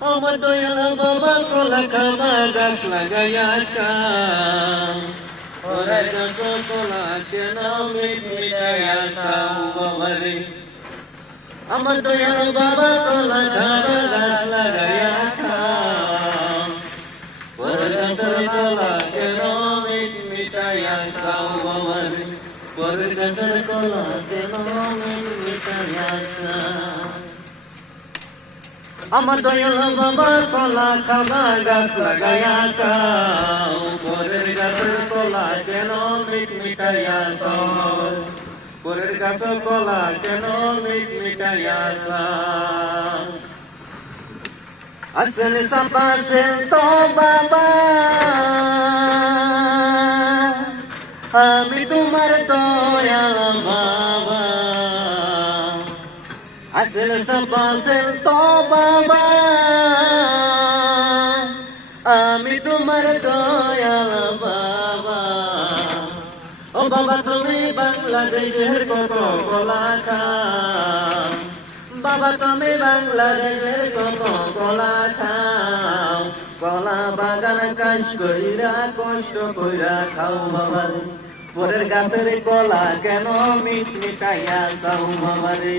আমার দয়াল বাবা কলা খাবা গাছ লাগাইয়া খাও ওরে যত কলা কেন মিট মিটাইয়া খাও বাবারে আমার দয়াল বাবা কলা খাবা গাছ লাগাইয়া খাও ওরে যত কলা কেন মিট মিটাইয়া খাও বাবারে ওরে যত কলা কেন মিট মিটাইয়া খাও আমার দয়াল বাবা কলা খাবা গাছ লাগাইয়া খাও পরের গাছের কলা কেন মিট মিটাইয়া খাও পরের গাছের কলা কেন মিট মিটাইয়া খাও আসলে সাপাসেল তো বাবা আমি তোমার দয়াল বাবা আসলে সাপাসেল তো বাবা আমি তোমার দয়াল বাবা ও বাবা তুমি বাংলাদেশের কত কলা খাও বাবা তুমি বাংলাদেশের কত কলা খাও কলা বাগান কাজ কইরা কষ্ট কইরা খাও বাবা পরের গাছের কলা কেন মিট মিটাইয়া খাও বাবারে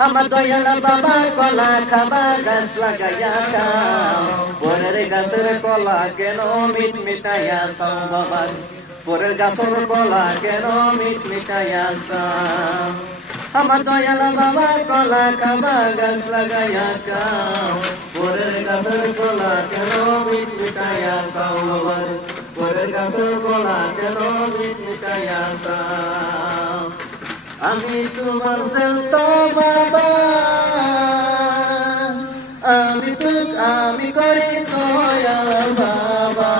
আমার দয়াল বাবা কলা খাবা গাছ লাগাইয়া খাও পরের গাছের কলা কেন মিট মিটাইয়া খাও বাবা পরের গাছের কলা কেন মিট মিটাইয়া খাও আমার দয়াল বাবা কলা খাবা গাছ লাগাইয়া খাও পরের গাছের কলা কেন মিট মিটাইয়া খাও বাবা পরের গাছের কলা কেন মিট মিটাইয়া খাও আমি তোমার তো বাবা আমি করি দয়াল বাবা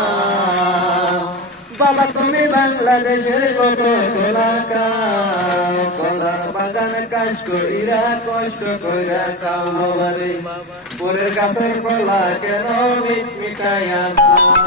বাবা তুমি বাংলাদেশের কত কলা খাও কলা বাগান কাজ কইরা কষ্ট কইরা খাও বাবারে পরের গাছের কলা কেন মিট মিটাইয়া খাও